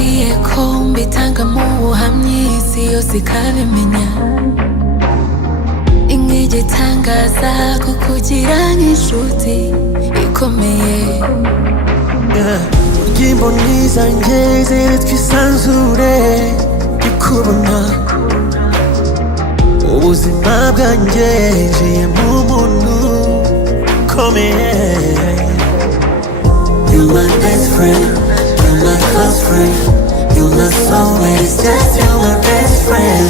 birakwiye ko mbitanga mu buhamya isi yose ikabimenya. Ink'igitangaza kukugira nk'inshuti ikomeye. Urya imboni zanjye ziri twisanzure ikubona. Ubuzima bwanjye njiye mu muntu ukomeye. You're my best friend, you're my close friend, you're my soulmate, it's just you're my best friend.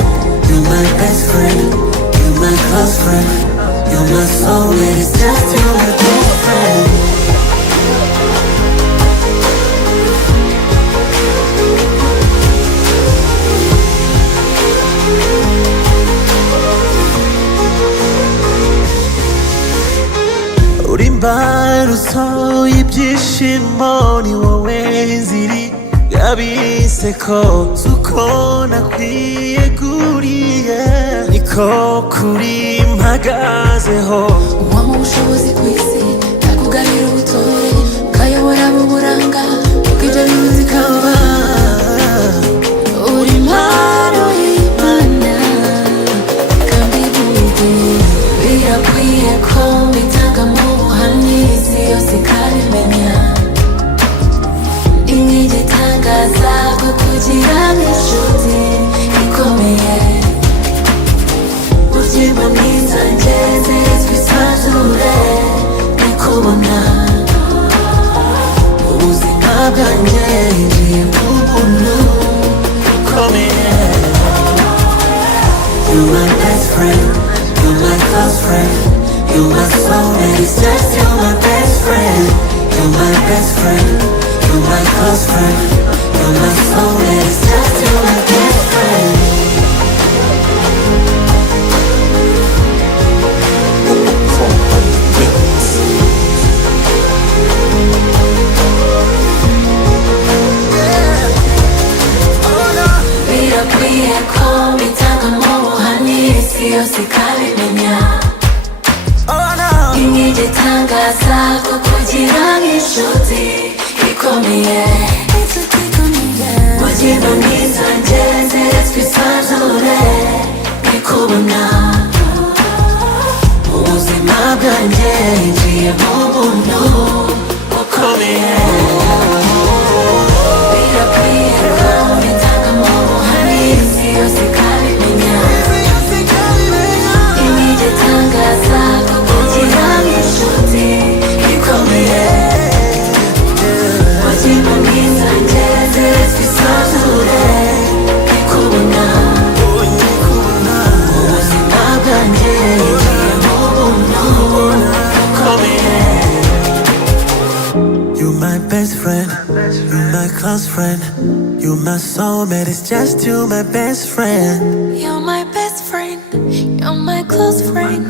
You're my best friend, you're my close friend, you're my soulmate, it's just you're my best friend. uri imbarutso y'ibyishimo, ni wowe nziri y'abiseko z'uko nakwiyeguriye, niko kuri mpagazeho. Uwampa ubushobozi ku isi yakugabira ubutore, ukayobora mu buranga kuko ibyo bibuze ikaba. Uri impano y'Imana kandi birakwiye ko mbitanga mu buhamya isi yose ikabimenya. Ink'igitangaza kukugira nk'inshuti ikomeye. Urya imboni zanjye ziri twisanzure nikubona. Ubuzima bwanjye njiye mu muntu ukomeye. You're my best friend, you're my close friend, you're my soulmate, it's just you're my best friend. You're my best friend, you're my close friend, you're my soulmate, it's just you're my best friend. Birakwiye ko mbitanga mu buhamya isi yose ikabimenya. Ink'igitangaza kukugira nk'inshuti ikomeye. Urya imboni zanjye ziri twisanzure nikubona. Ubuzima bwanjye njiye mu muntu ukomeye. Birakwiye ko mbitanga mu buhamya isi yose ikabimenya. Ink'igitangaza kukugira nk'inshuti ikomeye. Urya imboni zanjye ziri twisanzure nikubona. Ubuzima bwanjye njiye mu muntu ukomeye. You're my best friend, you're my close friend, you're my soulmate, it's just you my best friend. You're my best friend, you're my close friend,